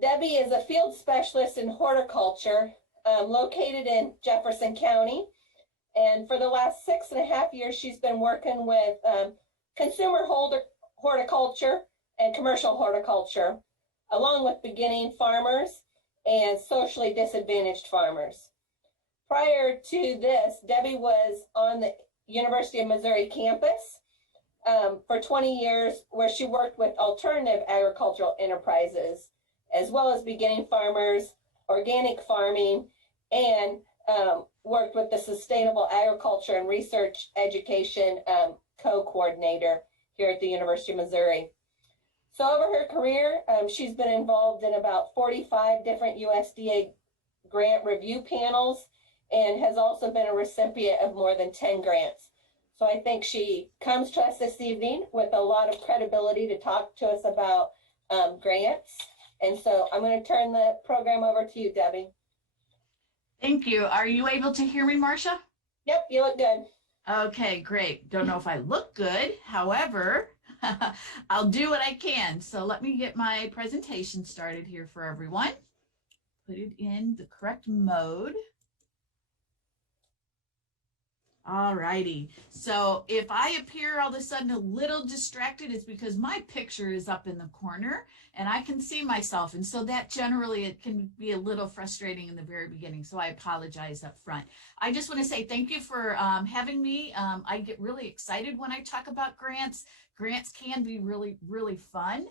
Debbie is a field specialist in horticulture located in Jefferson County. And for the last 6.5 years, she's been working with consumer horticulture and commercial horticulture, along with beginning farmers and socially disadvantaged farmers. Prior to this, Debbie was on the University of Missouri campus for 20 years, where she worked with alternative agricultural enterprises, as well as beginning farmers, organic farming, and worked with the Sustainable Agriculture and Research Education co-coordinator here at the University of Missouri. So over her career, she's been involved in about 45 different USDA grant review panels and has also been a recipient of more than 10 grants. So I think she comes to us this evening with a lot of credibility to talk to us about grants. And so I'm going to turn the program over to you, Debbie. Thank you. Are you able to hear me, Marcia? Yep, you look good. Okay, great. Don't know if I look good. However, I'll do what I can. So let me get my presentation started here for everyone. Put it in the correct mode. All righty. So if I appear all of a sudden a little distracted, it's because my picture is up in the corner and I can see myself. And so that generally, it can be a little frustrating in the very beginning. So I apologize up front. I just want to say thank you for having me. I get really excited when I talk about grants. Grants can be really, really fun.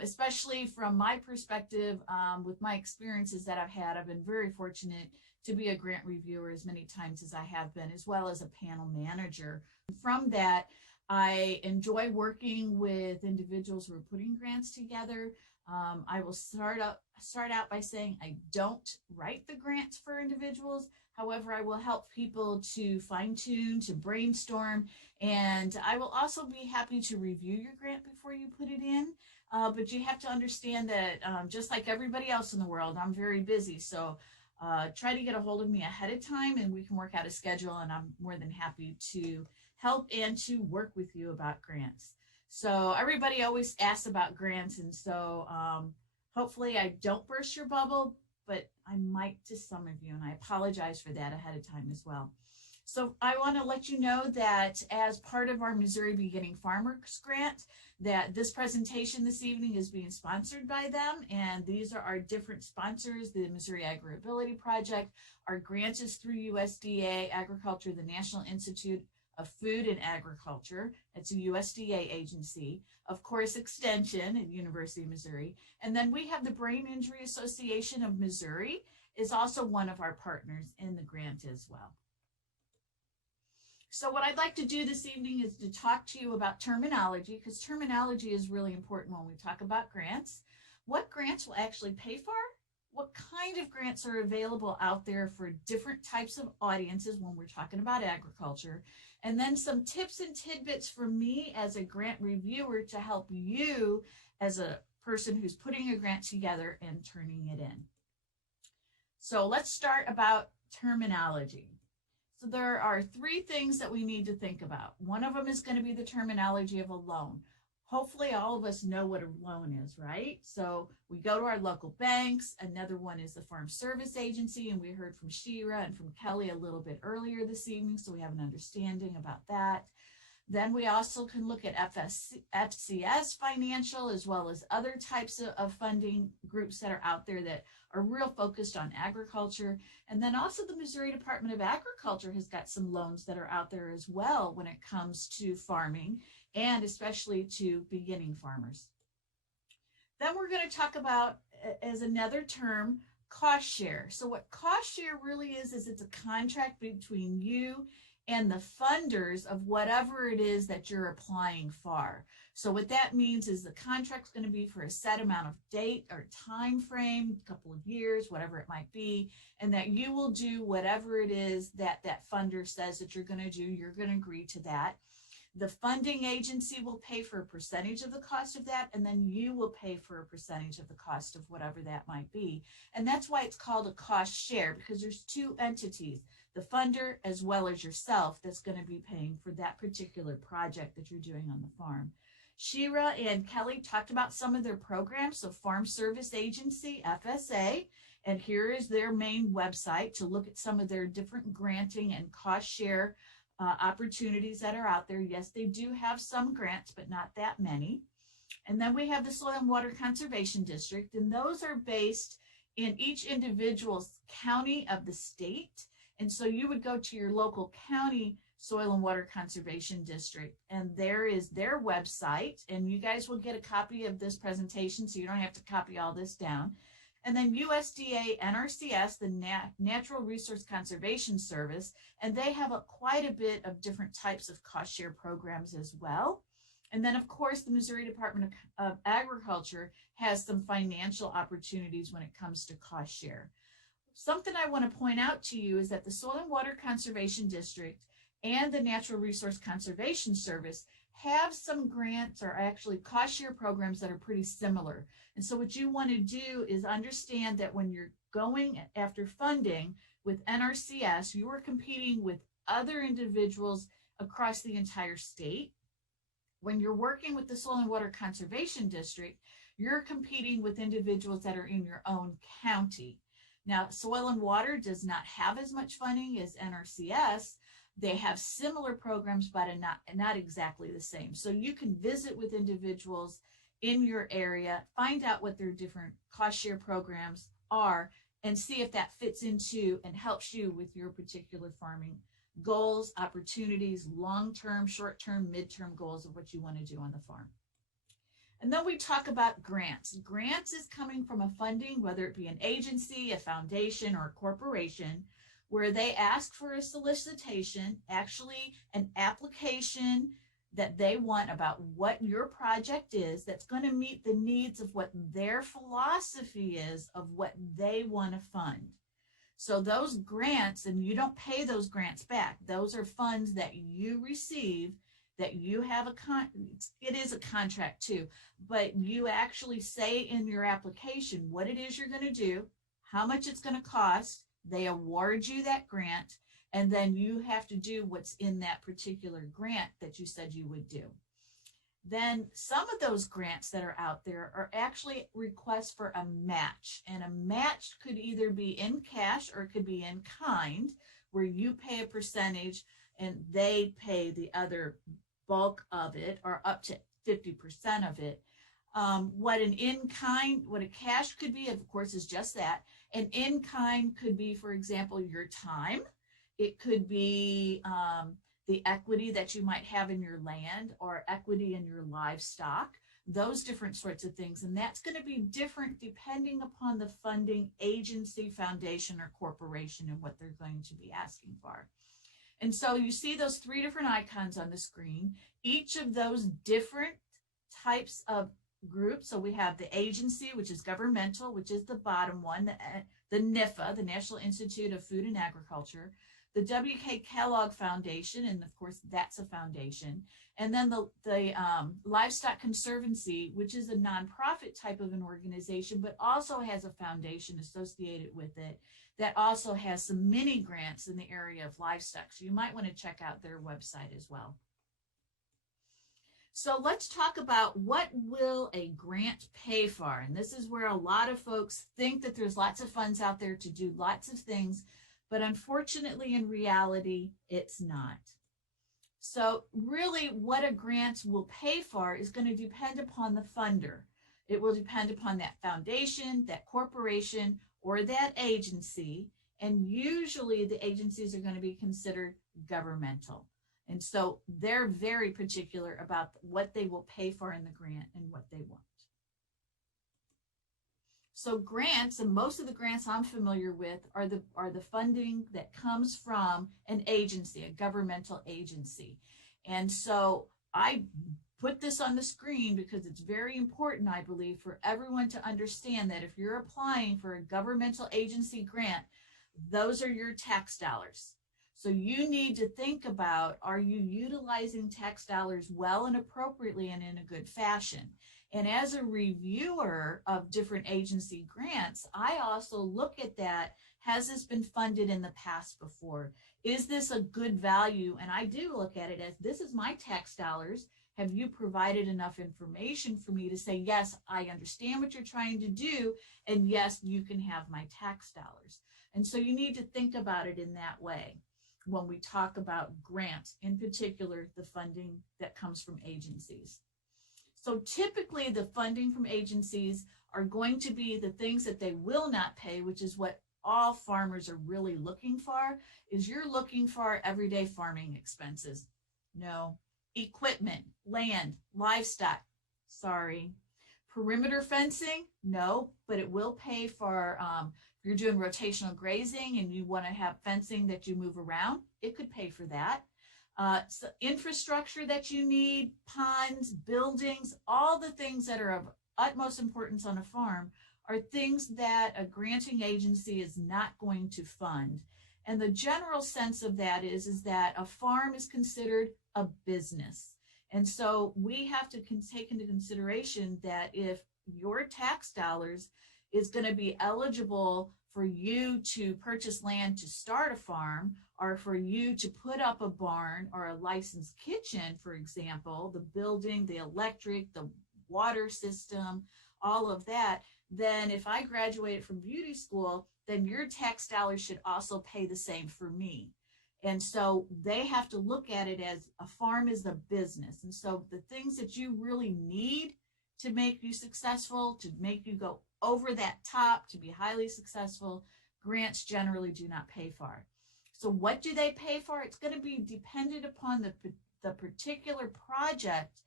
Especially from my perspective, with my experiences that I've had. I've been very fortunate to be a grant reviewer as many times as I have been, as well as a panel manager. From that, I enjoy working with individuals who are putting grants together. I will start out by saying I don't write the grants for individuals. However, I will help people to fine tune, to brainstorm, and I will also be happy to review your grant before you put it in. But you have to understand that just like everybody else in the world, I'm very busy. So try to get a hold of me ahead of time and we can work out a schedule, and I'm more than happy to help and to work with you about grants. So everybody always asks about grants, and so hopefully I don't burst your bubble, but I might to some of you, and I apologize for that ahead of time as well. So I want to let you know that as part of our Missouri Beginning Farmers Grant, that this presentation this evening is being sponsored by them, and these are our different sponsors: the Missouri Agri-Ability Project. Our grant is through USDA Agriculture, the National Institute of Food and Agriculture. It's a USDA agency. Of course, Extension at University of Missouri. And then we have the Brain Injury Association of Missouri is also one of our partners in the grant as well. So what I'd like to do this evening is to talk to you about terminology, because terminology is really important when we talk about grants. What grants will actually pay for? What kind of grants are available out there for different types of audiences when we're talking about agriculture? And then some tips and tidbits from me as a grant reviewer to help you as a person who's putting a grant together and turning it in. So let's start about terminology. So there are 3 things that we need to think about. One of them is going to be the terminology of a loan. Hopefully all of us know what a loan is, right? So we go to our local banks. Another one is the Farm Service Agency, and we heard from Shira and from Kelly a little bit earlier this evening, so we have an understanding about that. Then we also can look at FCS Financial, as well as other types of funding groups that are out there that are real focused on agriculture. And then also the Missouri Department of Agriculture has got some loans that are out there as well when it comes to farming, and especially to beginning farmers. Then we're going to talk about, as another term, cost share. So what cost share really is it's a contract between you and the funders of whatever it is that you're applying for. So what that means is the contract's going to be for a set amount of date or time frame, a couple of years, whatever it might be, and that you will do whatever it is that that funder says that you're going to do. You're going to agree to that. The funding agency will pay for a percentage of the cost of that, and then you will pay for a percentage of the cost of whatever that might be. And that's why it's called a cost share, because there's 2 entities, the funder as well as yourself, that's going to be paying for that particular project that you're doing on the farm. Shira and Kelly talked about some of their programs. So Farm Service Agency, FSA, and here is their main website to look at some of their different granting and cost share opportunities that are out there. Yes, they do have some grants, but not that many. And then we have the Soil and Water Conservation District, and those are based in each individual county of the state. And so you would go to your local county Soil and Water Conservation District, and there is their website, and you guys will get a copy of this presentation so you don't have to copy all this down. And then USDA NRCS, the Natural Resource Conservation Service, and they have quite a bit of different types of cost share programs as well. And then, of course, the Missouri Department of Agriculture has some financial opportunities when it comes to cost share. Something I want to point out to you is that the Soil and Water Conservation District and the Natural Resource Conservation Service have some grants, or actually cost share programs, that are pretty similar. And so what you want to do is understand that when you're going after funding with NRCS, you are competing with other individuals across the entire state. When you're working with the Soil and Water Conservation District, you're competing with individuals that are in your own county. Now, Soil and Water does not have as much funding as NRCS. They have similar programs, but not exactly the same. So you can visit with individuals in your area, find out what their different cost share programs are, and see if that fits into and helps you with your particular farming goals, opportunities, long-term, short-term, mid-term goals of what you want to do on the farm. And then we talk about grants. Grants is coming from a funding, whether it be an agency, a foundation, or a corporation, where they ask for a solicitation, actually an application that they want about what your project is that's going to meet the needs of what their philosophy is of what they want to fund. So those grants, and you don't pay those grants back. Those are funds that you receive, that you have it is a contract too, but you actually say in your application what it is you're going to do, how much it's going to cost. They award you that grant, and then you have to do what's in that particular grant that you said you would do. Then some of those grants that are out there are actually requests for a match, and a match could either be in cash or it could be in kind, where you pay a percentage and they pay the other bulk of it, or up to 50% of it. What a cash could be, of course, is just that. An in-kind could be, for example, your time. It could be the equity that you might have in your land, or equity in your livestock, those different sorts of things. And that's going to be different depending upon the funding agency, foundation, or corporation and what they're going to be asking for. And so you see those three different icons on the screen. Each of those different types of groups. So we have the agency, which is governmental, which is the bottom one, the NIFA, the National Institute of Food and Agriculture, the W.K. Kellogg Foundation, and of course that's a foundation, and then the Livestock Conservancy, which is a nonprofit type of an organization, but also has a foundation associated with it that also has some mini grants in the area of livestock. So you might want to check out their website as well. So let's talk about what will a grant pay for. And this is where a lot of folks think that there's lots of funds out there to do lots of things, but unfortunately in reality, it's not. So really what a grant will pay for is going to depend upon the funder. It will depend upon that foundation, that corporation, or that agency. And usually the agencies are going to be considered governmental. And so they're very particular about what they will pay for in the grant and what they want. So grants, and most of the grants I'm familiar with, are the funding that comes from an agency, a governmental agency. And so I put this on the screen because it's very important, I believe, for everyone to understand that if you're applying for a governmental agency grant, those are your tax dollars. So you need to think about, are you utilizing tax dollars well and appropriately and in a good fashion? And as a reviewer of different agency grants, I also look at that. Has this been funded in the past before? Is this a good value? And I do look at it as, this is my tax dollars. Have you provided enough information for me to say, yes, I understand what you're trying to do, and yes, you can have my tax dollars? And so you need to think about it in that way when we talk about grants, in particular, the funding that comes from agencies. So typically the funding from agencies are going to be the things that they will not pay, which is what all farmers are really looking for, is you're looking for everyday farming expenses. No. Equipment, land, livestock, sorry. Perimeter fencing, no, but it will pay for, if you're doing rotational grazing and you want to have fencing that you move around, it could pay for that. So infrastructure that you need, ponds, buildings, all the things that are of utmost importance on a farm are things that a granting agency is not going to fund. And the general sense of that is that a farm is considered a business. And so we have to take into consideration that if your tax dollars is going to be eligible for you to purchase land to start a farm, or for you to put up a barn or a licensed kitchen, for example, the building, the electric, the water system, all of that, then if I graduated from beauty school, then your tax dollars should also pay the same for me. And so they have to look at it as a farm is a business. And so the things that you really need to make you successful, to make you go over that top, to be highly successful, grants generally do not pay for. So what do they pay for? It's going to be dependent upon the particular project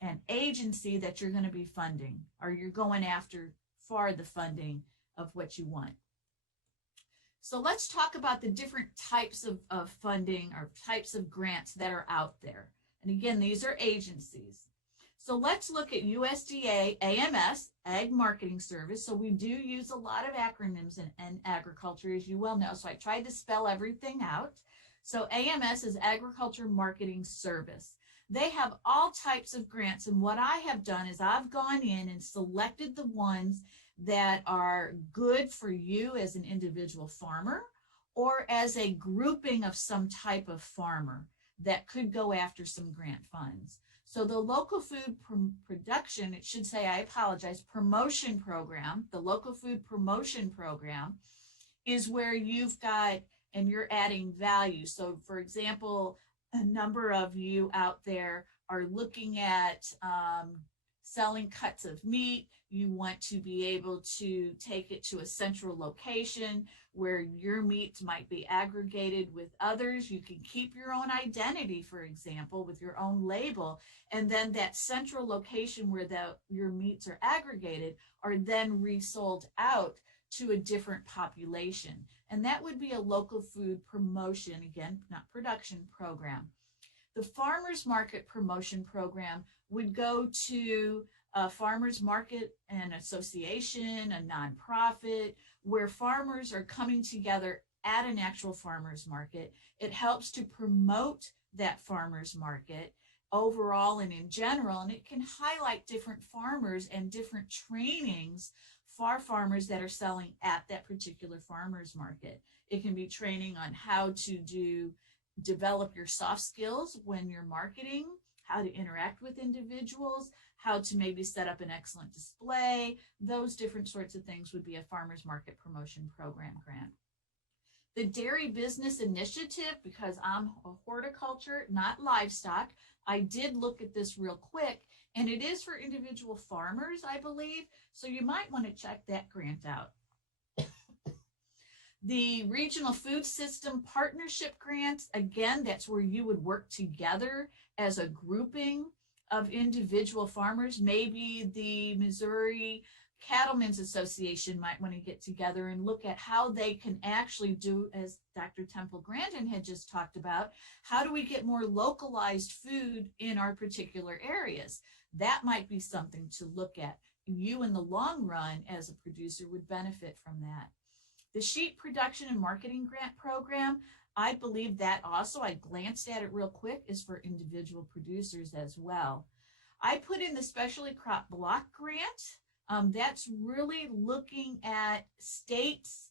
and agency that you're going to be funding, or you're going after for the funding of what you want. So let's talk about the different types of funding or types of grants that are out there. And again, these are agencies. So let's look at USDA AMS, Ag Marketing Service. So we do use a lot of acronyms in agriculture, as you well know. So I tried to spell everything out. So AMS is Agriculture Marketing Service. They have all types of grants. And what I have done is I've gone in and selected the ones that are good for you as an individual farmer or as a grouping of some type of farmer that could go after some grant funds. So the local food production, it should say, I apologize, promotion program, the local food promotion program is where you've got, and you're adding value. So for example, a number of you out there are looking at selling cuts of meat. You want to be able to take it to a central location where your meats might be aggregated with others. You can keep your own identity, for example, with your own label, and then that central location where your meats are aggregated are then resold out to a different population. And that would be a local food promotion, again, not production program. The farmers market promotion program would go to a farmers market, an association, a nonprofit, where farmers are coming together at an actual farmers market. It helps to promote that farmers market overall and in general, and it can highlight different farmers and different trainings for farmers that are selling at that particular farmers market. It can be training on how to develop your soft skills when you're marketing, how to interact with individuals, how to maybe set up an excellent display. Those different sorts of things would be a farmers market promotion program grant. The Dairy Business Initiative, because I'm a horticulture, not livestock, I did look at this real quick, and it is for individual farmers, I believe, so you might want to check that grant out. The Regional Food System Partnership Grants, again, that's where you would work together as a grouping of individual farmers. Maybe the Missouri Cattlemen's Association might want to get together and look at how they can actually do, as Dr. Temple Grandin had just talked about, how do we get more localized food in our particular areas? That might be something to look at. You in the long run as a producer would benefit from that. The Sheep Production and Marketing Grant Program, I believe that also, I glanced at it real quick, is for individual producers as well. I put in the Specialty Crop Block Grant. That's really looking at states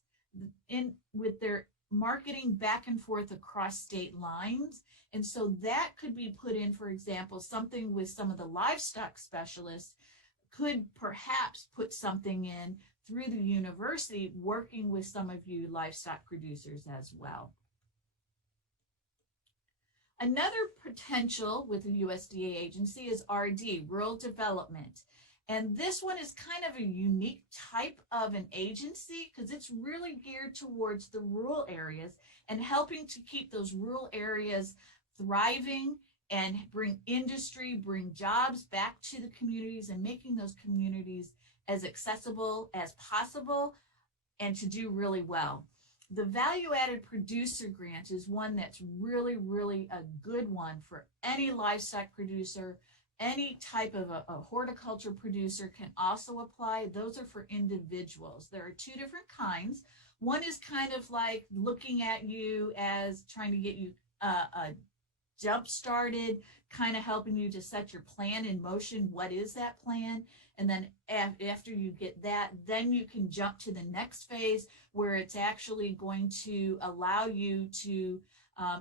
with their marketing back and forth across state lines. And so that could be put in, for example, something with some of the livestock specialists could perhaps put something in through the university, working with some of you livestock producers as well. Another potential with the USDA agency is RD, Rural Development. And this one is kind of a unique type of an agency because it's really geared towards the rural areas and helping to keep those rural areas thriving and bring industry, bring jobs back to the communities and making those communities as accessible as possible and to do really well. The value-added producer grant is one that's really, really a good one for any livestock producer. Any type of a horticulture producer can also apply. Those are for individuals. There are two different kinds. One is kind of like looking at you as trying to get you jump started, kind of helping you to set your plan in motion. What is that plan? And then after you get that, then you can jump to the next phase where it's actually going to allow you to,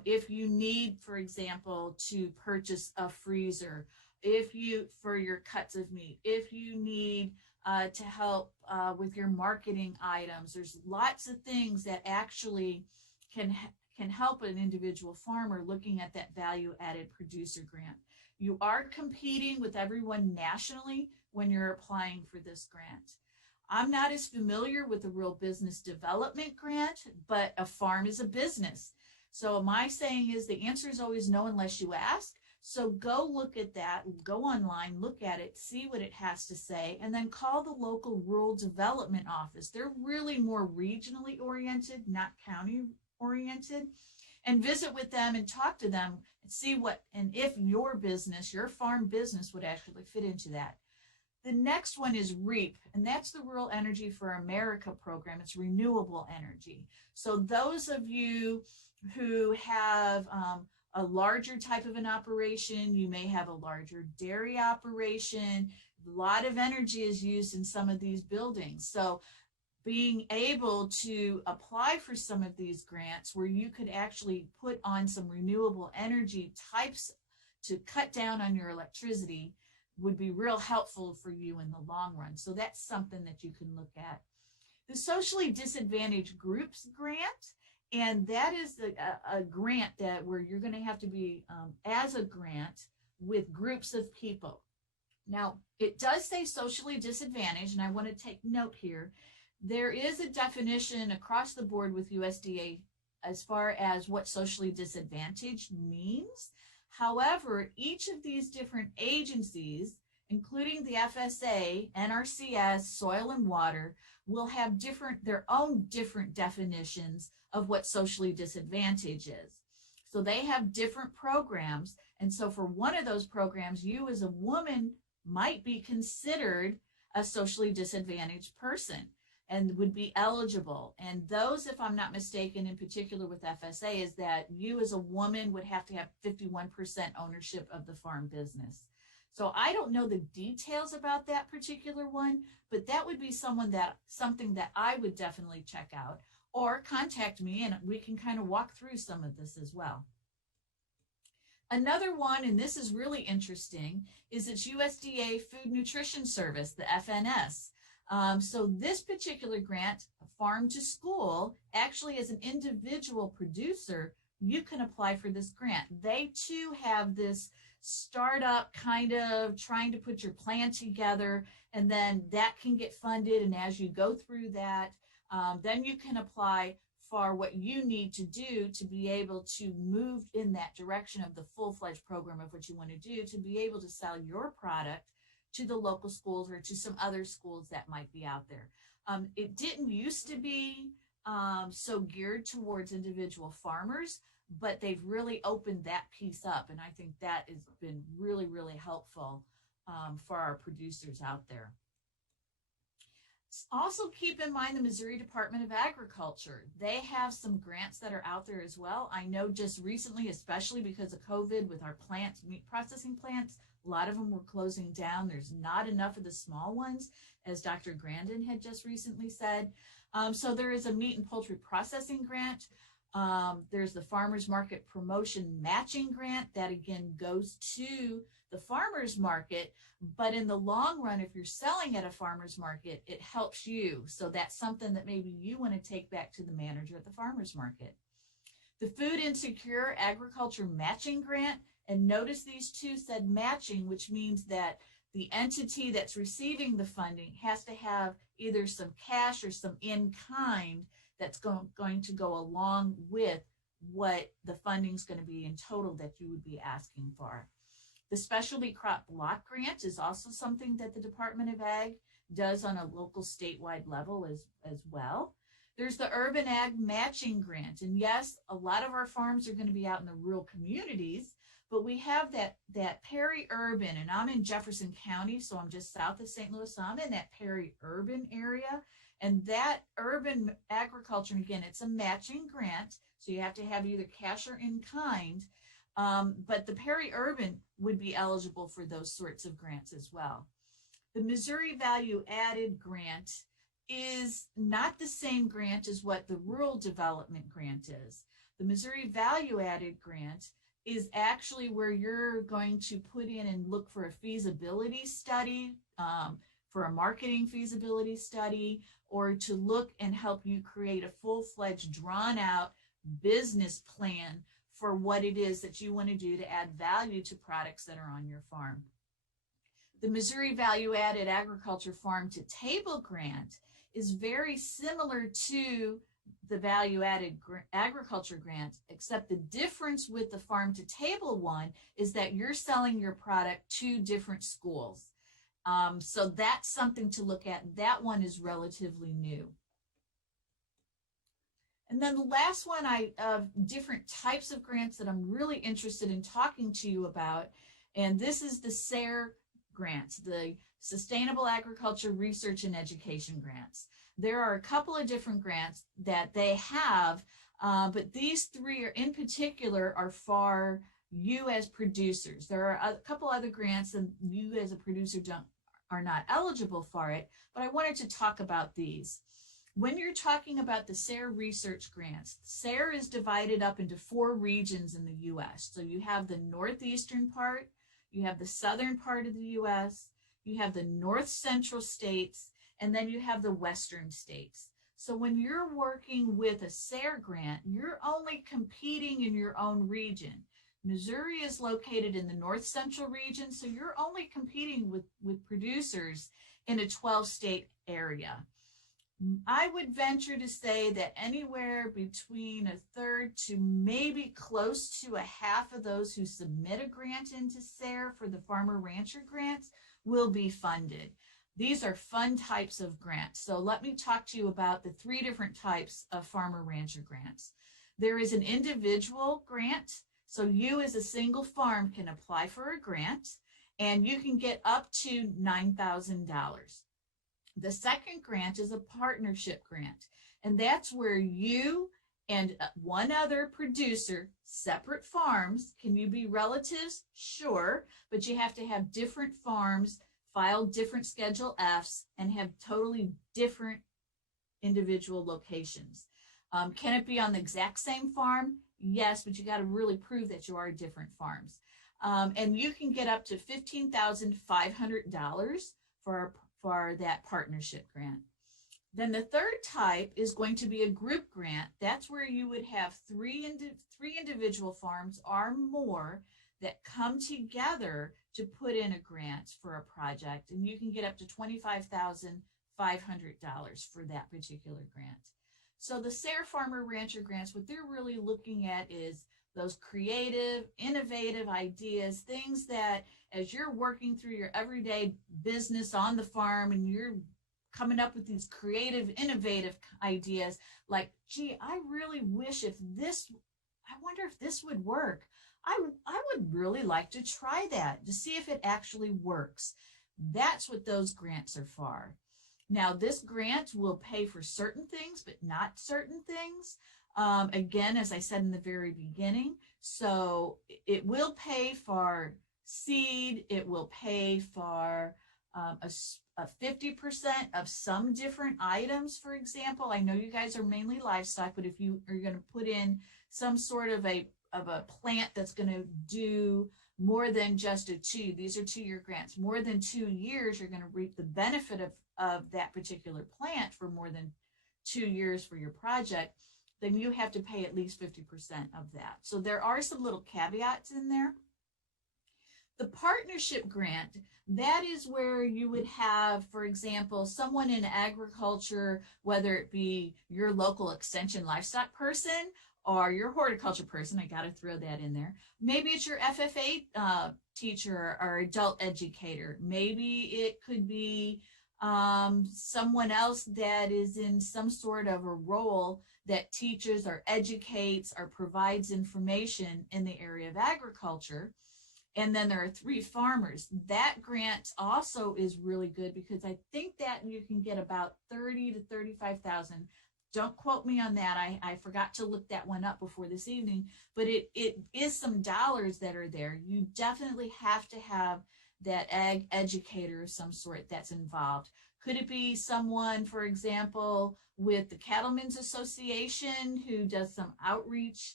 if you need, for example, to purchase a freezer, if you, for your cuts of meat, if you need to help with your marketing items, there's lots of things that actually can help an individual farmer looking at that value-added producer grant. You are competing with everyone nationally when you're applying for this grant. I'm not as familiar with the Rural Business Development Grant, but a farm is a business. So my saying is the answer is always no unless you ask. So go look at that, go online, look at it, see what it has to say, and then call the local rural development office. They're really more regionally oriented, not county oriented, and visit with them and talk to them and see what, and if your business, your farm business would actually fit into that. The next one is REAP, and that's the Rural Energy for America program. It's renewable energy. So those of you who have a larger type of an operation, you may have a larger dairy operation. A lot of energy is used in some of these buildings. So being able to apply for some of these grants where you could actually put on some renewable energy types to cut down on your electricity would be real helpful for you in the long run. So that's something that you can look at. The Socially Disadvantaged Groups Grant, and that is a grant that where you're going to have to be as a grant with groups of people. Now, it does say socially disadvantaged, and I want to take note here. There is a definition across the board with USDA as far as what socially disadvantaged means. However, each of these different agencies, including the FSA, NRCS, Soil and Water, will have their own different definitions of what socially disadvantaged is. So they have different programs. And so for one of those programs, you as a woman might be considered a socially disadvantaged person and would be eligible. And those, if I'm not mistaken, in particular with FSA, is that you as a woman would have to have 51% ownership of the farm business. So I don't know the details about that particular one, but that would be something that I would definitely check out, or contact me and we can kind of walk through some of this as well. Another one, and this is really interesting, is its USDA Food Nutrition Service, the FNS. So this particular grant, Farm to School, actually as an individual producer, you can apply for this grant. They too have this startup kind of trying to put your plan together, and then that can get funded. And as you go through that, then you can apply for what you need to do to be able to move in that direction of the full-fledged program of what you want to do, to be able to sell your product to the local schools or to some other schools that might be out there. It didn't used to be so geared towards individual farmers, but they've really opened that piece up. And I think that has been really, really helpful for our producers out there. Also keep in mind the Missouri Department of Agriculture. They have some grants that are out there as well. I know just recently, especially because of COVID with our plants, meat processing plants, a lot of them were closing down. There's not enough of the small ones, as Dr. Grandin had just recently said. So there is a meat and poultry processing grant. There's the Farmers Market Promotion Matching Grant that again goes to the farmers market, but in the long run, if you're selling at a farmers market, it helps you. So that's something that maybe you want to take back to the manager at the farmers market. The Food Insecure Agriculture Matching Grant, and notice these two said matching, which means that the entity that's receiving the funding has to have either some cash or some in-kind that's going to go along with what the funding is going to be in total that you would be asking for. The Specialty Crop Block Grant is also something that the Department of Ag does on a local statewide level as well. There's the Urban Ag Matching Grant. And yes, a lot of our farms are going to be out in the rural communities, but we have that peri-urban, and I'm in Jefferson County, so I'm just south of St. Louis. So I'm in that peri-urban area. And that urban agriculture, and again, it's a matching grant, so you have to have either cash or in kind, but the peri-urban would be eligible for those sorts of grants as well. The Missouri Value Added Grant is not the same grant as what the Rural Development Grant is. The Missouri Value Added Grant is actually where you're going to put in and look for a feasibility study, for a marketing feasibility study, or to look and help you create a full-fledged, drawn-out business plan for what it is that you want to do to add value to products that are on your farm. The Missouri Value Added Agriculture Farm to Table Grant is very similar to the Value Added Agriculture Grant, except the difference with the Farm to Table one is that you're selling your product to different schools. So that's something to look at. That one is relatively new. And then the last one of different types of grants that I'm really interested in talking to you about, and this is the SARE grants, the Sustainable Agriculture Research and Education grants. There are a couple of different grants that they have, but these three are in particular are for you as producers. There are a couple other grants and you as a producer are not eligible for it, but I wanted to talk about these. When you're talking about the SARE research grants, SARE is divided up into 4 regions in the U.S. So you have the northeastern part, you have the southern part of the U.S., you have the north central states, and then you have the western states. So when you're working with a SARE grant, you're only competing in your own region. Missouri is located in the north central region, so you're only competing with producers in a 12-state area. I would venture to say that anywhere between a third to maybe close to a half of those who submit a grant into SARE for the Farmer Rancher grants will be funded. These are fun types of grants. So let me talk to you about the 3 different types of Farmer Rancher grants. There is an individual grant. So you as a single farm can apply for a grant and you can get up to $9,000. The second grant is a partnership grant, and that's where you and one other producer, separate farms. Can you be relatives? Sure, but you have to have different farms, file different Schedule Fs, and have totally different individual locations. Can it be on the exact same farm? Yes, but you got to really prove that you are different farms. And you can get up to $15,500 for that partnership grant. Then the third type is going to be a group grant. That's where you would have three individual farms or more that come together to put in a grant for a project, and you can get up to $25,500 for that particular grant. So the SARE Farmer Rancher grants, what they're really looking at is those creative, innovative ideas, things that as you're working through your everyday business on the farm and you're coming up with these creative, innovative ideas, like, gee, I really wish I wonder if this would work. I would really like to try that to see if it actually works. That's what those grants are for. Now, this grant will pay for certain things, but not certain things. Again, as I said in the very beginning, so it will pay for seed, it will pay for a 50% of some different items, for example. I know you guys are mainly livestock, but if you are going to put in some sort of a plant that's going to do more than just these are 2-year grants, more than 2 years, you're going to reap the benefit of that particular plant for more than 2 years for your project, then you have to pay at least 50% of that. So there are some little caveats in there. The partnership grant, that is where you would have, for example, someone in agriculture, whether it be your local extension livestock person or your horticulture person, I got to throw that in there. Maybe it's your FFA teacher or adult educator. Maybe it could be someone else that is in some sort of a role that teaches or educates or provides information in the area of agriculture. And then there are 3 farmers. That grant also is really good because I think that you can get about 30 to 35,000. Don't quote me on that. I forgot to look that one up before this evening, but it is some dollars that are there. You definitely have to have that ag educator of some sort that's involved. Could it be someone, for example, with the Cattlemen's Association who does some outreach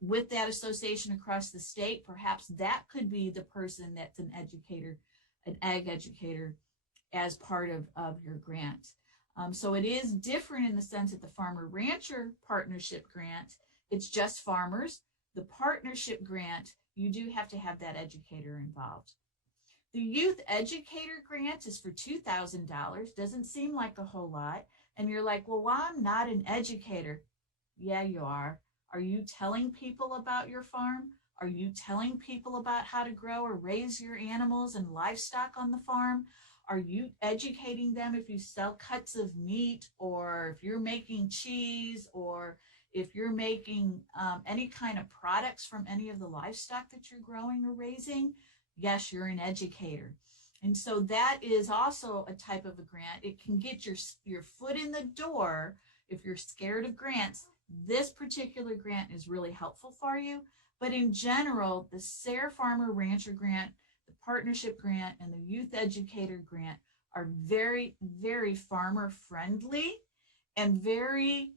with that association across the state? Perhaps that could be the person that's an educator, an ag educator, as part of your grant. So it is different in the sense that the Farmer Rancher Partnership Grant, it's just farmers. The partnership grant, you do have to have that educator involved. The Youth Educator Grant is for $2,000. Doesn't seem like a whole lot. And you're like, well, I'm not an educator. Yeah, you are. Are you telling people about your farm? Are you telling people about how to grow or raise your animals and livestock on the farm? Are you educating them if you sell cuts of meat, or if you're making cheese, or if you're making any kind of products from any of the livestock that you're growing or raising? Yes, you're an educator. And so that is also a type of a grant. It can get your foot in the door. If you're scared of grants, this particular grant is really helpful for you. But in general, the SARE Farmer Rancher Grant, the Partnership Grant, and the Youth Educator Grant are very, very farmer friendly and very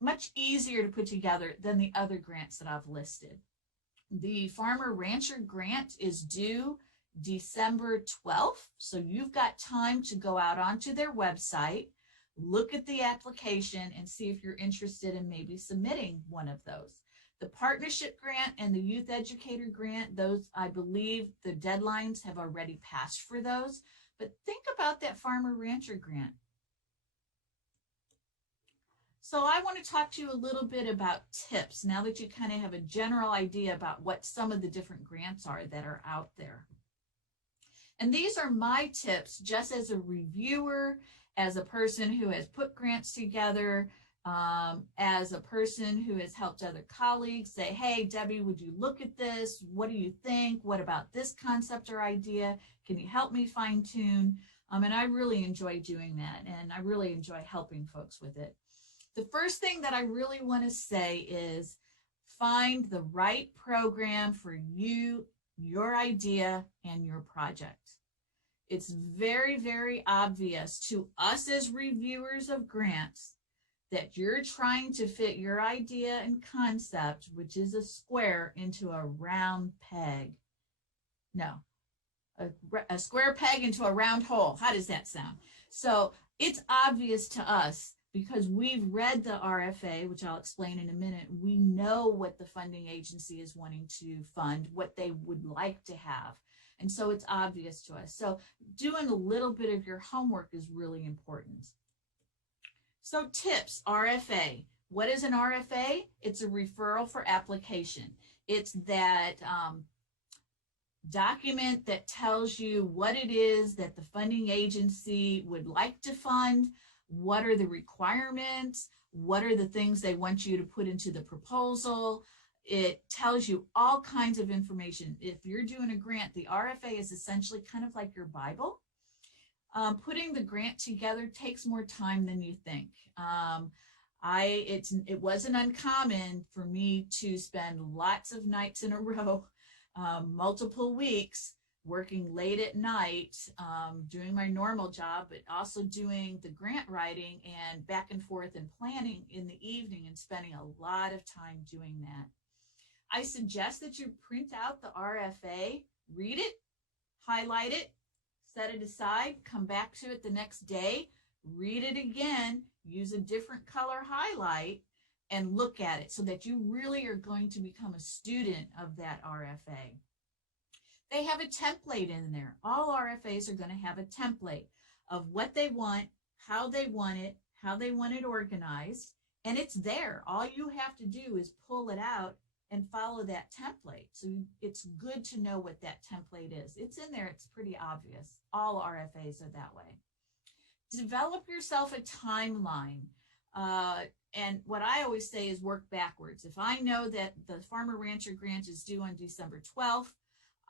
much easier to put together than the other grants that I've listed. The Farmer Rancher Grant is due December 12th, so you've got time to go out onto their website, look at the application, and see if you're interested in maybe submitting one of those. The Partnership Grant and the Youth Educator Grant, those, I believe the deadlines have already passed for those, but think about that Farmer Rancher Grant. So I want to talk to you a little bit about tips now that you kind of have a general idea about what some of the different grants are that are out there. And these are my tips just as a reviewer, as a person who has put grants together, as a person who has helped other colleagues say, hey, Debbie, would you look at this? What do you think? What about this concept or idea? Can you help me fine tune? And I really enjoy doing that, and I really enjoy helping folks with it. The first thing that I really want to say is find the right program for you, your idea, and your project. It's very, very obvious to us as reviewers of grants that you're trying to fit your idea and concept, which is a square, into a round peg. No, a square peg into a round hole. How does that sound? So it's obvious to us because we've read the RFA, which I'll explain in a minute. We know what the funding agency is wanting to fund, what they would like to have. And so it's obvious to us. So doing a little bit of your homework is really important. So tips, RFA. What is an RFA? It's a referral for application. It's that document that tells you what it is that the funding agency would like to fund, what are the requirements, what are the things they want you to put into the proposal. It tells you all kinds of information. If you're doing a grant, the RFA is essentially kind of like your Bible. Putting the grant together takes more time than you think. It wasn't uncommon for me to spend lots of nights in a row, multiple weeks, working late at night, doing my normal job, but also doing the grant writing and back and forth and planning in the evening and spending a lot of time doing that. I suggest that you print out the RFA, read it, highlight it, set it aside, come back to it the next day, read it again, use a different color highlight, and look at it so that you really are going to become a student of that RFA. They have a template in there. All RFAs are going to have a template of what they want, how they want it organized, and it's there. All you have to do is pull it out and follow that template. So it's good to know what that template is. It's in there. It's pretty obvious. All RFAs are that way. Develop yourself a timeline. And what I always say is work backwards. If I know that the Farmer Rancher grant is due on December 12th,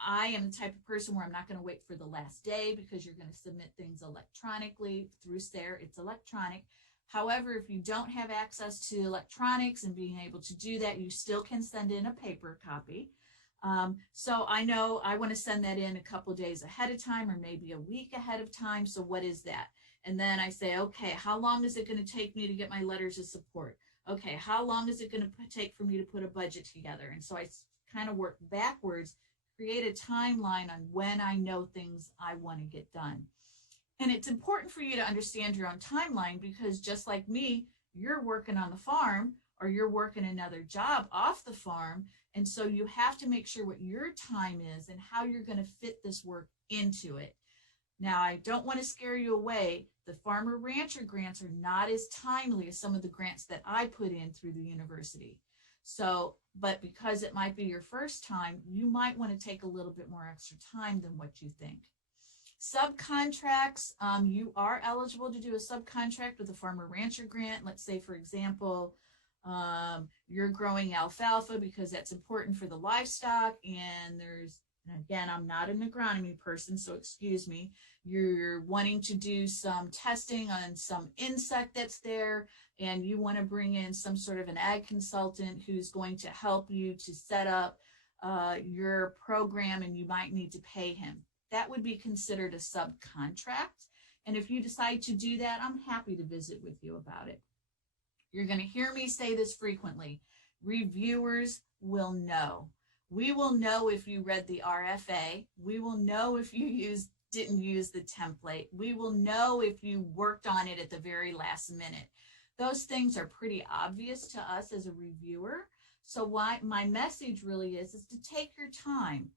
I am the type of person where I'm not going to wait for the last day, because you're going to submit things electronically through SARE. It's electronic. However, if you don't have access to electronics and being able to do that, you still can send in a paper copy. So I know I want to send that in a couple days ahead of time, or maybe a week ahead of time. So what is that? And then I say, okay, how long is it going to take me to get my letters of support? Okay, how long is it going to take for me to put a budget together? And so I kind of work backwards, create a timeline on when I know things I want to get done. And it's important for you to understand your own timeline, because just like me, you're working on the farm or you're working another job off the farm. And so you have to make sure what your time is and how you're going to fit this work into it. Now, I don't want to scare you away. The Farmer Rancher grants are not as timely as some of the grants that I put in through the university. So, but because it might be your first time, you might want to take a little bit more extra time than what you think. Subcontracts, you are eligible to do a subcontract with a Farmer Rancher grant. Let's say, for example, you're growing alfalfa because that's important for the livestock, and again, I'm not an agronomy person, so excuse me, you're wanting to do some testing on some insect that's there, and you want to bring in some sort of an ag consultant who's going to help you to set up your program, and you might need to pay him. That would be considered a subcontract. And if you decide to do that, I'm happy to visit with you about it. You're going to hear me say this frequently. Reviewers will know. We will know if you read the RFA. We will know if you didn't use the template. We will know if you worked on it at the very last minute. Those things are pretty obvious to us as a reviewer. So my message really is to take your time.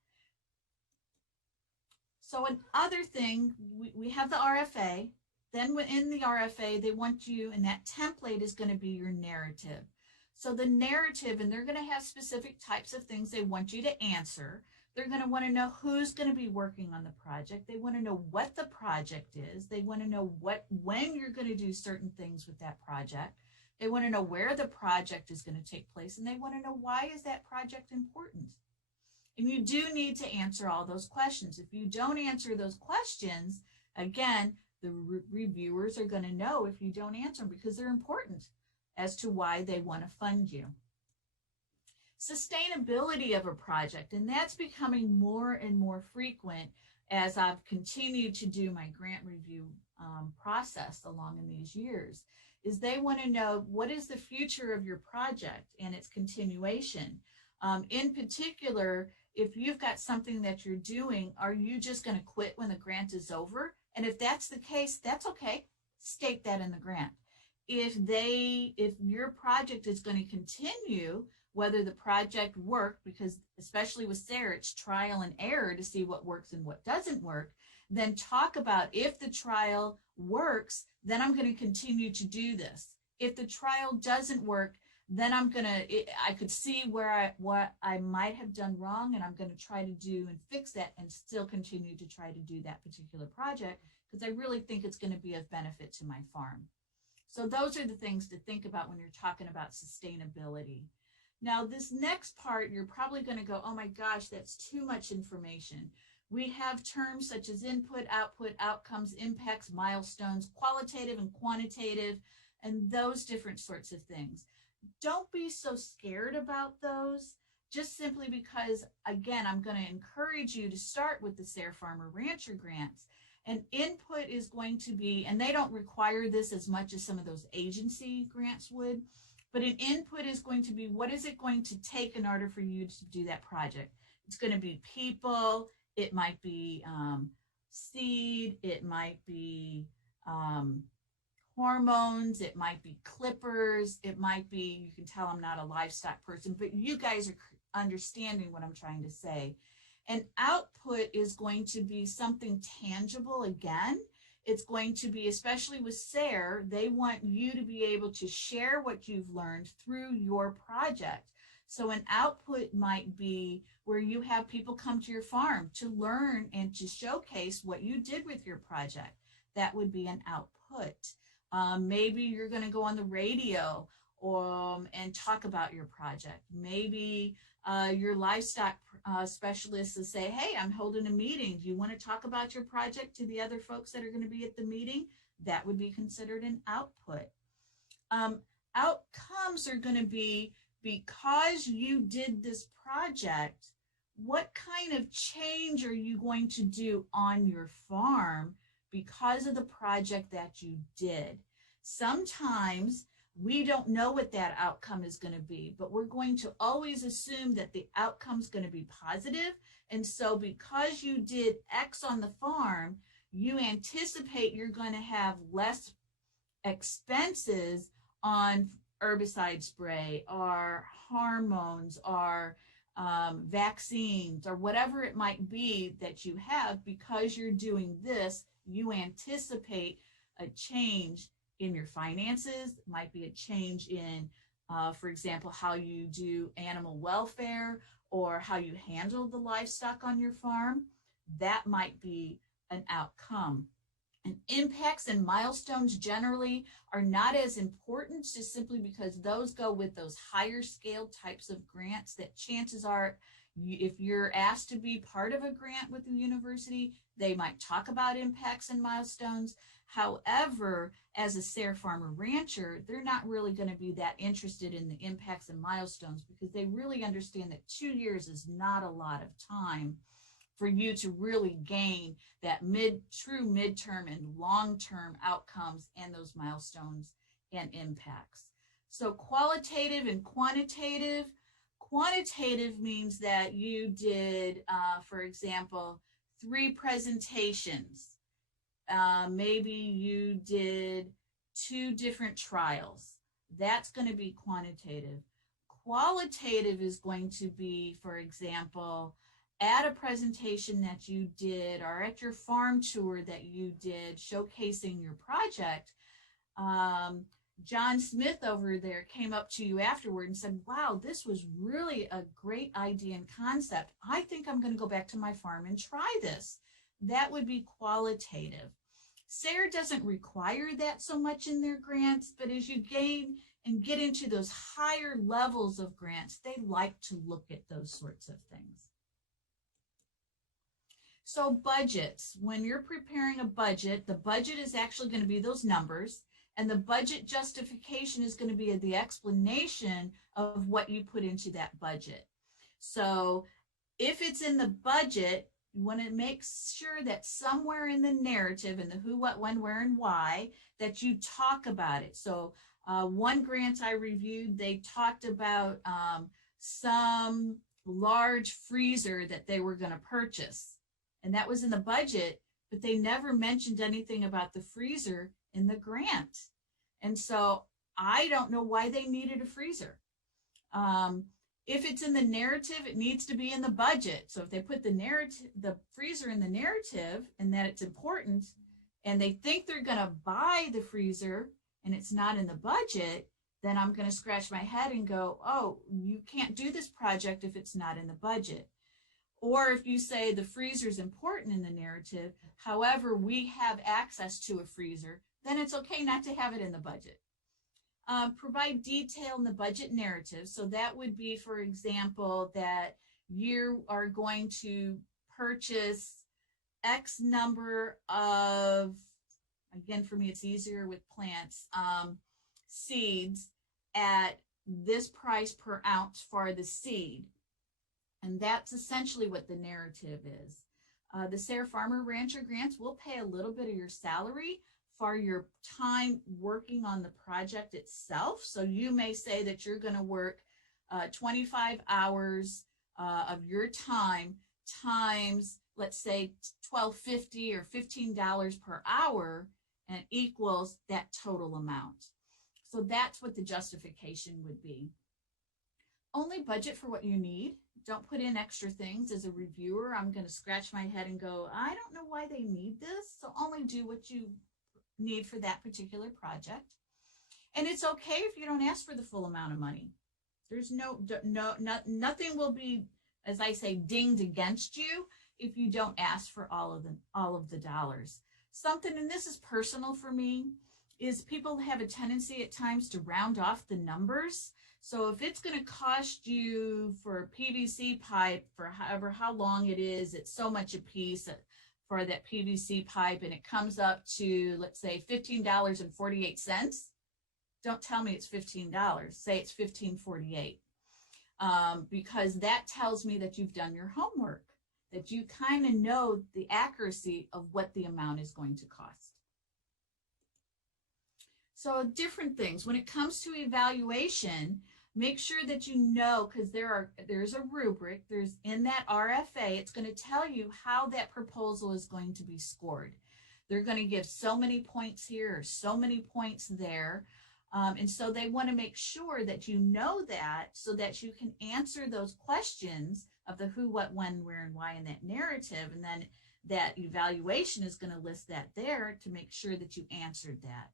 So another thing, we have the RFA. Then in the RFA, they want you, and that template is going to be your narrative. So the narrative, and they're going to have specific types of things they want you to answer. They're going to want to know who's going to be working on the project. They want to know what the project is. They want to know when you're going to do certain things with that project. They want to know where the project is going to take place, and they want to know why is that project important. And you do need to answer all those questions. If you don't answer those questions, again, the reviewers are going to know if you don't answer them, because they're important as to why they want to fund you. Sustainability of a project, and that's becoming more and more frequent as I've continued to do my grant review process along in these years, is they want to know what is the future of your project and its continuation. In particular, if you've got something that you're doing, are you just going to quit when the grant is over? And if that's the case, that's okay. State that in the grant. If your project is going to continue, whether the project worked, because especially with SARE, it's trial and error to see what works and what doesn't work, then talk about, if the trial works, then I'm going to continue to do this. If the trial doesn't work, then I could see what I might have done wrong, and I'm going to try to do and fix that and still continue to try to do that particular project, because I really think it's going to be of benefit to my farm. So those are the things to think about when you're talking about sustainability. Now, this next part, you're probably going to go, oh my gosh, that's too much information. We have terms such as input, output, outcomes, impacts, milestones, qualitative and quantitative, and those different sorts of things. Don't be so scared about those. just simply because, again, I'm going to encourage you to start with the SARE Farmer Rancher grants. And input is going to be, and they don't require this as much as some of those agency grants would, but an input is going to be, what is it going to take in order for you to do that project? It's going to be people, it might be seed, it might be hormones, it might be clippers, it might be, you can tell I'm not a livestock person, but you guys are understanding what I'm trying to say. And output is going to be something tangible again. It's going to be, especially with SARE, they want you to be able to share what you've learned through your project. So an output might be where you have people come to your farm to learn and to showcase what you did with your project. That would be an output. Maybe you're going to go on the radio and talk about your project. Maybe your livestock specialist will say, hey, I'm holding a meeting. Do you want to talk about your project to the other folks that are going to be at the meeting? That would be considered an output. Outcomes are going to be, because you did this project, what kind of change are you going to do on your farm because of the project that you did? Sometimes we don't know what that outcome is going to be, but we're going to always assume that the outcome is going to be positive. And so because you did X on the farm, you anticipate you're going to have less expenses on herbicide spray or hormones or vaccines or whatever it might be that you have. Because you're doing this, you anticipate a change in your finances. It might be a change in, for example, how you do animal welfare or how you handle the livestock on your farm. That might be an outcome. And impacts and milestones generally are not as important, just simply because those go with those higher scale types of grants that chances are, if you're asked to be part of a grant with the university, they might talk about impacts and milestones. However, as a SARE Farmer Rancher, they're not really going to be that interested in the impacts and milestones, because they really understand that 2 years is not a lot of time for you to really gain that true midterm and long-term outcomes and those milestones and impacts. So qualitative and quantitative. Quantitative means that you did, for example, 3 presentations. Maybe you did 2 different trials. That's going to be quantitative. Qualitative is going to be, for example, at a presentation that you did or at your farm tour that you did showcasing your project, John Smith over there came up to you afterward and said, wow, this was really a great idea and concept. I think I'm going to go back to my farm and try this. That would be qualitative. SARE doesn't require that so much in their grants, but as you gain and get into those higher levels of grants, they like to look at those sorts of things. So budgets, when you're preparing a budget, the budget is actually going to be those numbers, and the budget justification is going to be the explanation of what you put into that budget. So if it's in the budget, you want to make sure that somewhere in the narrative, in the who, what, when, where, and why, that you talk about it. So one grant I reviewed, they talked about some large freezer that they were going to purchase. And that was in the budget, but they never mentioned anything about the freezer in the grant. And so I don't know why they needed a freezer. If it's in the narrative, it needs to be in the budget. So if they put the freezer in the narrative and that it's important, and they think they're going to buy the freezer and it's not in the budget, then I'm going to scratch my head and go, oh, you can't do this project if it's not in the budget. Or if you say the freezer is important in the narrative, however, we have access to a freezer, then it's okay not to have it in the budget. Provide detail in the budget narrative. So that would be, for example, that you are going to purchase X number of, again, for me, it's easier with plants, seeds at this price per ounce for the seed. And that's essentially what the narrative is. The Sarah Farmer Rancher grants will pay a little bit of your salary for your time working on the project itself. So you may say that you're going to work 25 hours of your time times, let's say, $12.50 or $15 per hour, and equals that total amount. So that's what the justification would be. Only budget for what you need. Don't put in extra things. As a reviewer, I'm going to scratch my head and go, I don't know why they need this. So only do what you need for that particular project. And it's okay if you don't ask for the full amount of money. There's nothing will be, as I say, dinged against you if you don't ask for all of the dollars. Something, and this is personal for me, is people have a tendency at times to round off the numbers. So if it's going to cost you for a PVC pipe for how long it is, it's so much a piece for that PVC pipe, and it comes up to, let's say, $15.48. Don't tell me it's $15. Say it's $15.48, because that tells me that you've done your homework, that you kind of know the accuracy of what the amount is going to cost. So different things. When it comes to evaluation, make sure that you know, because there's a rubric, there's in that RFA, it's going to tell you how that proposal is going to be scored. They're going to give so many points here or so many points there. And so they want to make sure that you know that, so that you can answer those questions of the who, what, when, where, and why in that narrative. And then that evaluation is going to list that there to make sure that you answered that.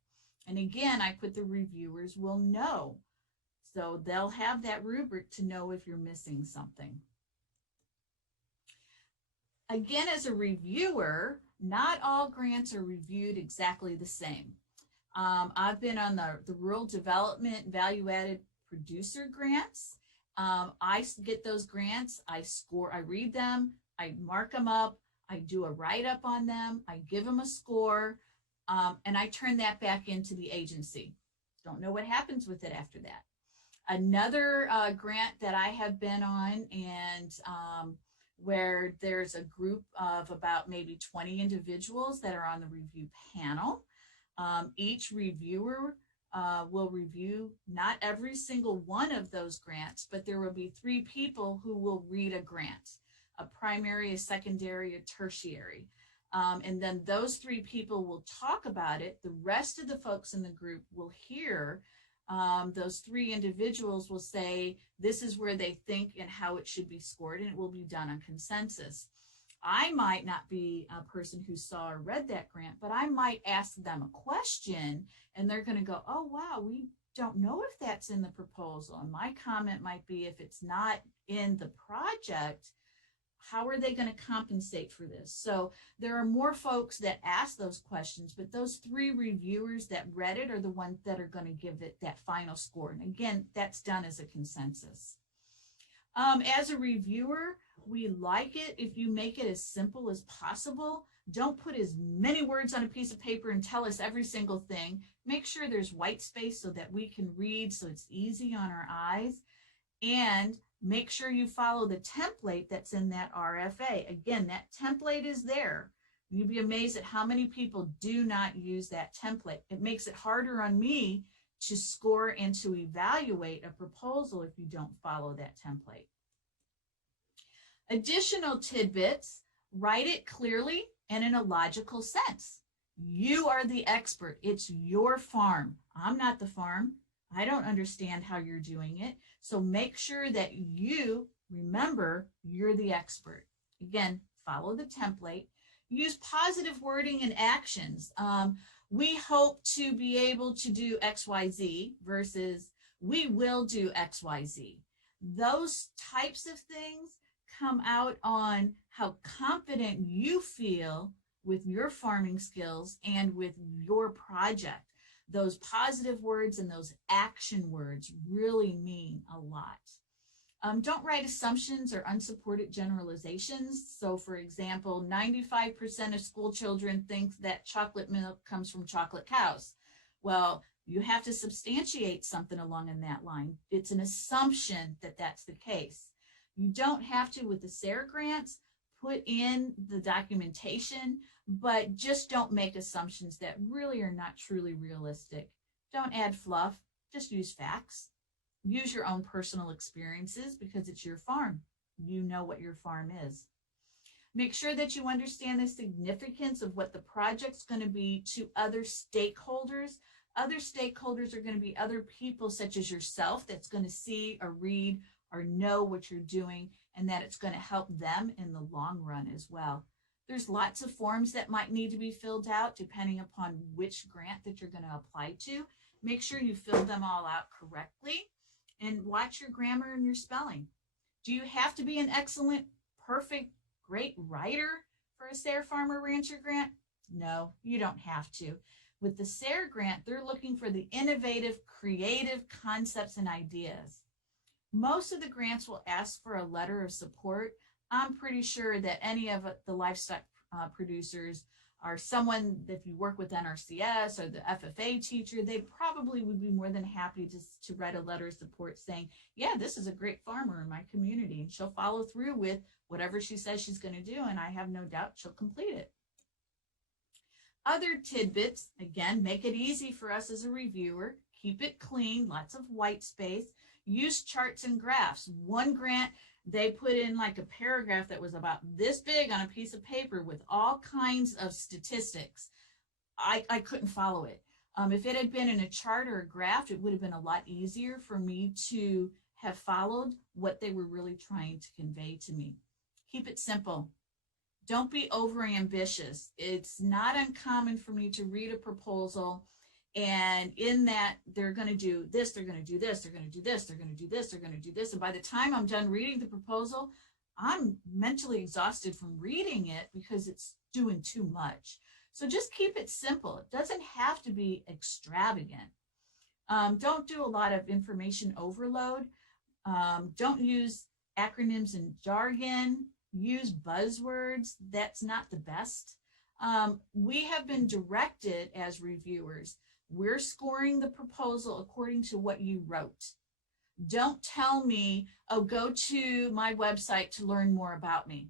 And again, I put the reviewers will know. So they'll have that rubric to know if you're missing something. Again, as a reviewer, not all grants are reviewed exactly the same. I've been on the Rural Development Value-Added Producer grants. I get those grants, I read them, I mark them up, I do a write-up on them, I give them a score, and I turn that back into the agency. Don't know what happens with it after that. Another grant that I have been on, and where there's a group of about maybe 20 individuals that are on the review panel. Each reviewer will review not every single one of those grants, but there will be 3 people who will read a grant, a primary, a secondary, a tertiary. And then those 3 people will talk about it. The rest of the folks in the group will hear. Those 3 individuals will say, this is where they think and how it should be scored, and it will be done on consensus. I might not be a person who saw or read that grant, but I might ask them a question, and they're going to go, oh, wow, we don't know if that's in the proposal. And my comment might be, if it's not in the project, how are they going to compensate for this? So there are more folks that ask those questions, but those 3 reviewers that read it are the ones that are going to give it that final score. And again, that's done as a consensus. As a reviewer, we like it if you make it as simple as possible. Don't put as many words on a piece of paper and tell us every single thing. Make sure there's white space so that we can read, so it's easy on our eyes. And make sure you follow the template that's in that RFA. Again, that template is there. You'd be amazed at how many people do not use that template. It makes it harder on me to score and to evaluate a proposal if you don't follow that template. Additional tidbits: write it clearly and in a logical sense. You are the expert. It's your farm. I'm not the farm. I don't understand how you're doing it. So make sure that you remember you're the expert. Again, follow the template. Use positive wording and actions. We hope to be able to do XYZ versus we will do XYZ. Those types of things come out on how confident you feel with your farming skills and with your project. Those positive words and those action words really mean a lot. Don't write assumptions or unsupported generalizations. So for example, 95% of school children think that chocolate milk comes from chocolate cows. Well, you have to substantiate something along in that line. It's an assumption that that's the case. You don't have to, with the SARE grants, put in the documentation, but just don't make assumptions that really are not truly realistic. Don't add fluff, just use facts. Use your own personal experiences because it's your farm. You know what your farm is. Make sure that you understand the significance of what the project's going to be to other stakeholders. Other stakeholders are going to be other people such as yourself that's going to see or read or know what you're doing, and that it's going to help them in the long run as well. There's lots of forms that might need to be filled out depending upon which grant that you're going to apply to. Make sure you fill them all out correctly and watch your grammar and your spelling. Do you have to be an excellent, perfect, great writer for a SARE Farmer Rancher grant? No, you don't have to. With the SARE grant, they're looking for the innovative, creative concepts and ideas. Most of the grants will ask for a letter of support. I'm pretty sure that any of the livestock producers or someone that if you work with NRCS or the FFA teacher, they probably would be more than happy to write a letter of support saying, yeah, this is a great farmer in my community. And she'll follow through with whatever she says she's going to do, and I have no doubt she'll complete it. Other tidbits, again, make it easy for us as a reviewer. Keep it clean, lots of white space. Use charts and graphs. One grant, they put in like a paragraph that was about this big on a piece of paper with all kinds of statistics. I couldn't follow it. If it had been in a chart or a graph, it would have been a lot easier for me to have followed what they were really trying to convey to me. Keep it simple. Don't be over ambitious. It's not uncommon for me to read a proposal, and in that they're going to do this, they're going to do this, they're going to do this, they're going to do this, they're going to do this. And by the time I'm done reading the proposal, I'm mentally exhausted from reading it because it's doing too much. So just keep it simple. It doesn't have to be extravagant. Don't do a lot of information overload. Don't use acronyms and jargon. Use buzzwords. That's not the best. We have been directed as reviewers. We're scoring the proposal according to what you wrote. Don't tell me, oh, go to my website to learn more about me.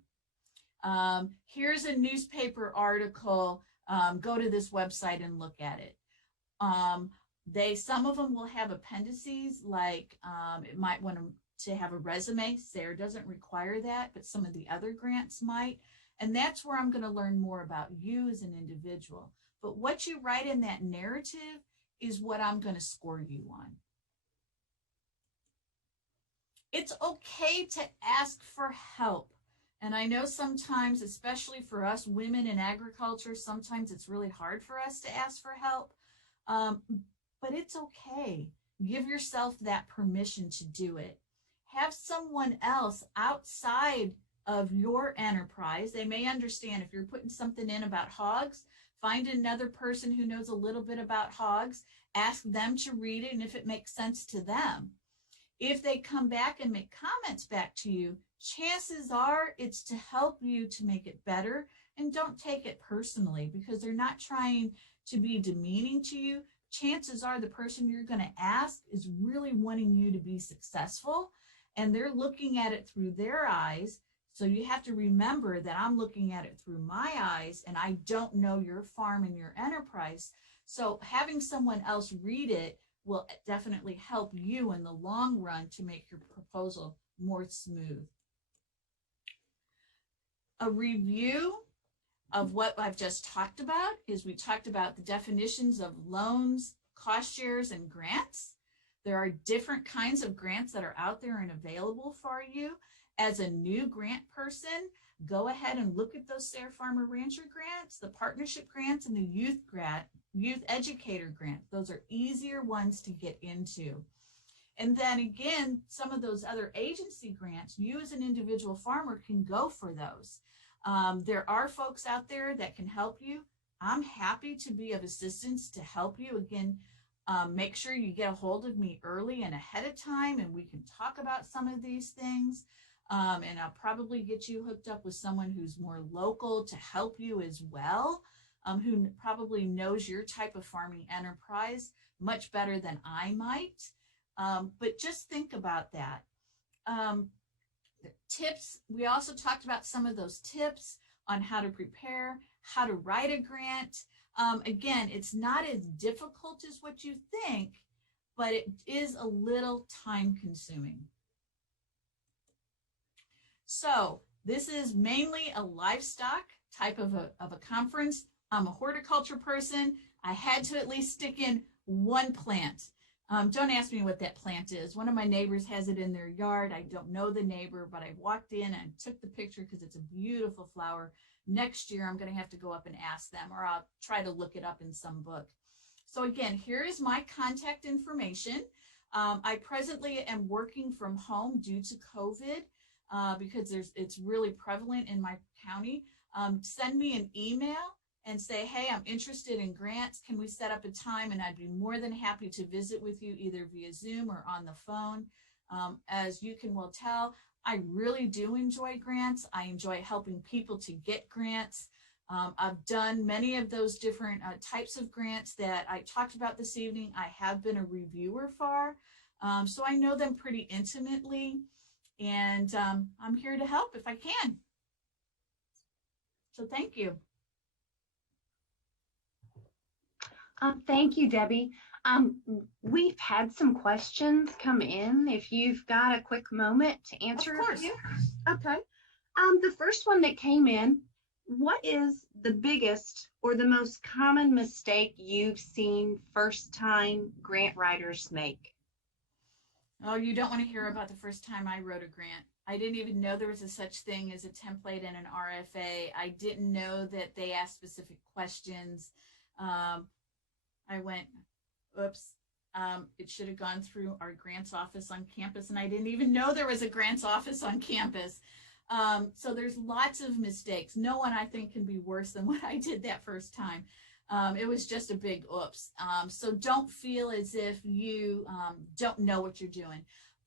Here's a newspaper article. Go to this website and look at it. Some of them will have appendices, like it might want to have a resume. SARE doesn't require that, but some of the other grants might. And that's where I'm going to learn more about you as an individual. But what you write in that narrative is what I'm going to score you on. It's okay to ask for help. And I know sometimes, especially for us women in agriculture, sometimes it's really hard for us to ask for help. But it's okay. Give yourself that permission to do it. Have someone else outside of your enterprise. They may understand if you're putting something in about hogs, find another person who knows a little bit about hogs, ask them to read it, and if it makes sense to them. If they come back and make comments back to you, chances are it's to help you to make it better, and don't take it personally because they're not trying to be demeaning to you. Chances are the person you're going to ask is really wanting you to be successful, and they're looking at it through their eyes. So you have to remember that I'm looking at it through my eyes, and I don't know your farm and your enterprise. So having someone else read it will definitely help you in the long run to make your proposal more smooth. A review of what I've just talked about is we talked about the definitions of loans, cost shares, and grants. There are different kinds of grants that are out there and available for you. As a new grant person, go ahead and look at those SARE Farmer Rancher grants, the partnership grants, and the youth educator grant. Those are easier ones to get into. And then again, some of those other agency grants, you as an individual farmer can go for those. There are folks out there that can help you. I'm happy to be of assistance to help you. Again, make sure you get a hold of me early and ahead of time, and we can talk about some of these things. And I'll probably get you hooked up with someone who's more local to help you as well, who probably knows your type of farming enterprise much better than I might. But just think about that. tips. We also talked about some of those tips on how to prepare, how to write a grant. Again, it's not as difficult as what you think, but it is a little time consuming. So this is mainly a livestock type of a conference. I'm a horticulture person. I had to at least stick in one plant. Don't ask me what that plant is. One of my neighbors has it in their yard. I don't know the neighbor, but I walked in and took the picture because it's a beautiful flower. Next year, I'm going to have to go up and ask them, or I'll try to look it up in some book. So again, here is my contact information. I presently am working from home due to COVID because it's really prevalent in my county. Send me an email and say, hey, I'm interested in grants. Can we set up a time? And I'd be more than happy to visit with you either via Zoom or on the phone. As you can well tell, I really do enjoy grants. I enjoy helping people to get grants. I've done many of those different types of grants that I talked about this evening. I have been a reviewer for, so I know them pretty intimately, and I'm here to help if I can. So thank you. Thank you, Debbie. We've had some questions come in. If you've got a quick moment to answer a few. Okay. The first one that came in, what is the biggest or the most common mistake you've seen first-time grant writers make? Oh, you don't want to hear about the first time I wrote a grant. I didn't even know there was a such thing as a template and an RFA. I didn't know that they asked specific questions. I went, oops, it should have gone through our grants office on campus, and I didn't even know there was a grants office on campus. So there's lots of mistakes. No one, I think, can be worse than what I did that first time. It was just a big oops. So don't feel as if you don't know what you're doing.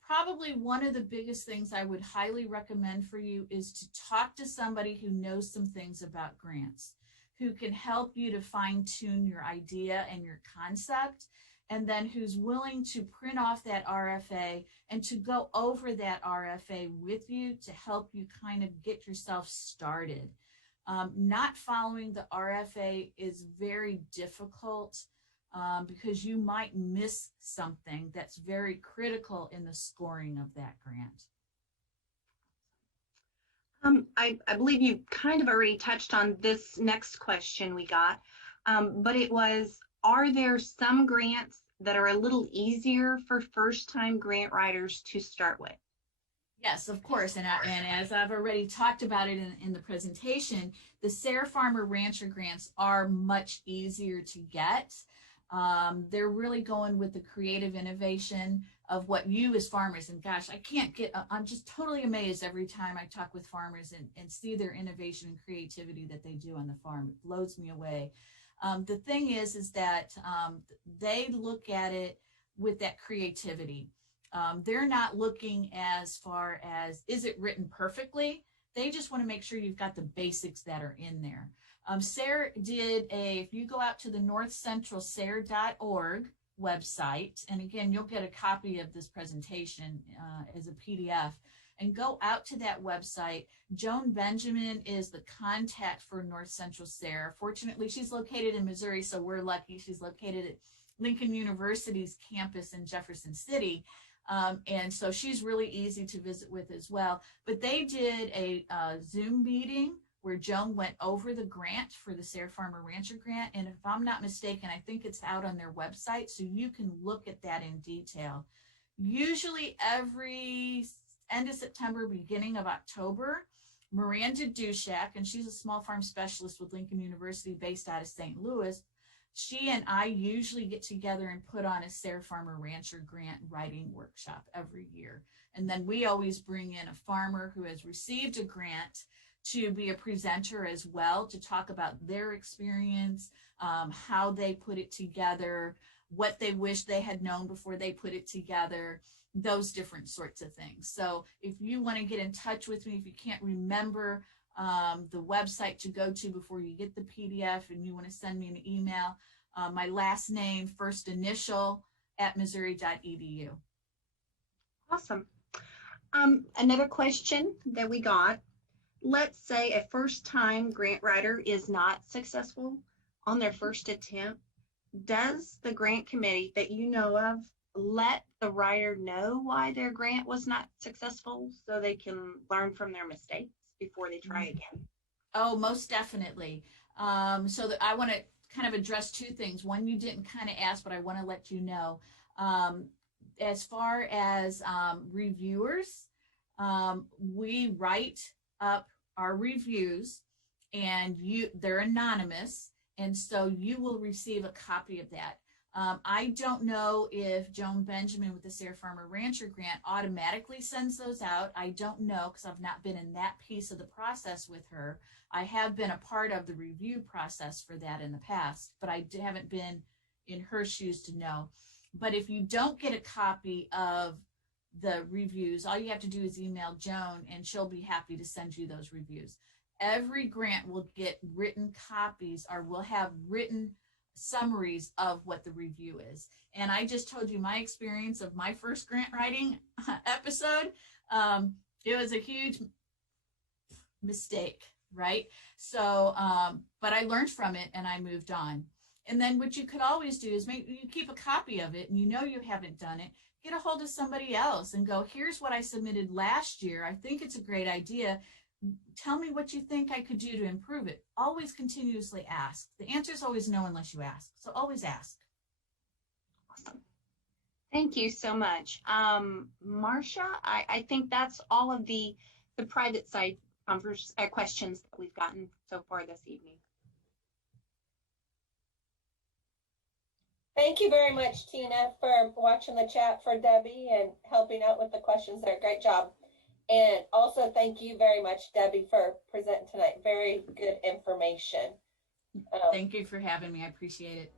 Probably one of the biggest things I would highly recommend for you is to talk to somebody who knows some things about grants, who can help you to fine-tune your idea and your concept, and then who's willing to print off that RFA and to go over that RFA with you to help you kind of get yourself started. Not following the RFA is very difficult because you might miss something that's very critical in the scoring of that grant. I believe you kind of already touched on this next question we got, but it was, are there some grants that are a little easier for first-time grant writers to start with? Yes, of course, and as I've already talked about it in the presentation, the SARE Farmer Rancher grants are much easier to get. They're really going with the creative innovation of what you as farmers, and gosh, I'm just totally amazed every time I talk with farmers and see their innovation and creativity that they do on the farm. It blows me away. The thing is that they look at it with that creativity. They're not looking as far as, is it written perfectly? They just want to make sure you've got the basics that are in there. SARE did if you go out to the northcentralsare.org website, and again, you'll get a copy of this presentation as a PDF, and go out to that website. Joan Benjamin is the contact for North Central SARE. Fortunately, she's located in Missouri, so we're lucky. She's located at Lincoln University's campus in Jefferson City. And so she's really easy to visit with as well. But they did a Zoom meeting where Joan went over the grant for the SARE Farmer Rancher grant. And if I'm not mistaken, I think it's out on their website, so you can look at that in detail. Usually every end of September, beginning of October, Miranda Dushak, and she's a small farm specialist with Lincoln University based out of St. Louis, she and I usually get together and put on a SARE Farmer Rancher grant writing workshop every year. And then we always bring in a farmer who has received a grant to be a presenter as well, to talk about their experience, how they put it together, what they wish they had known before they put it together, those different sorts of things. So if you want to get in touch with me, if you can't remember the website to go to before you get the PDF and you want to send me an email, my last name, first initial @missouri.edu. Awesome. Another question that we got, let's say a first-time grant writer is not successful on their first attempt. Does the grant committee that you know of let the writer know why their grant was not successful so they can learn from their mistakes before they try again? Oh, most definitely. So that I want to kind of address two things. One, you didn't kind of ask, but I want to let you know. As far as reviewers, we write up our reviews, and they're anonymous, and so you will receive a copy of that. I don't know if Joan Benjamin with the Sarah Farmer Rancher Grant automatically sends those out. I don't know, because I've not been in that piece of the process with her. I have been a part of the review process for that in the past, but I haven't been in her shoes to know. But if you don't get a copy of the reviews, all you have to do is email Joan, and she'll be happy to send you those reviews. Every grant will get written copies, or will have written summaries of what the review is. And I just told you my experience of my first grant writing episode. It was a huge mistake, right? So, but I learned from it and I moved on. And then what you could always do is you keep a copy of it, and you know you haven't done it, get a hold of somebody else and go, here's what I submitted last year. I think it's a great idea. Tell me what you think I could do to improve it. Always continuously ask. The answer is always no unless you ask. So always ask. Awesome. Thank you so much. Marcia, I think that's all of the private side questions that we've gotten so far this evening. Thank you very much, Tina, for watching the chat for Debbie and helping out with the questions there. Great job. And also thank you very much, Debbie, for presenting tonight. Very good information. Thank you for having me. I appreciate it.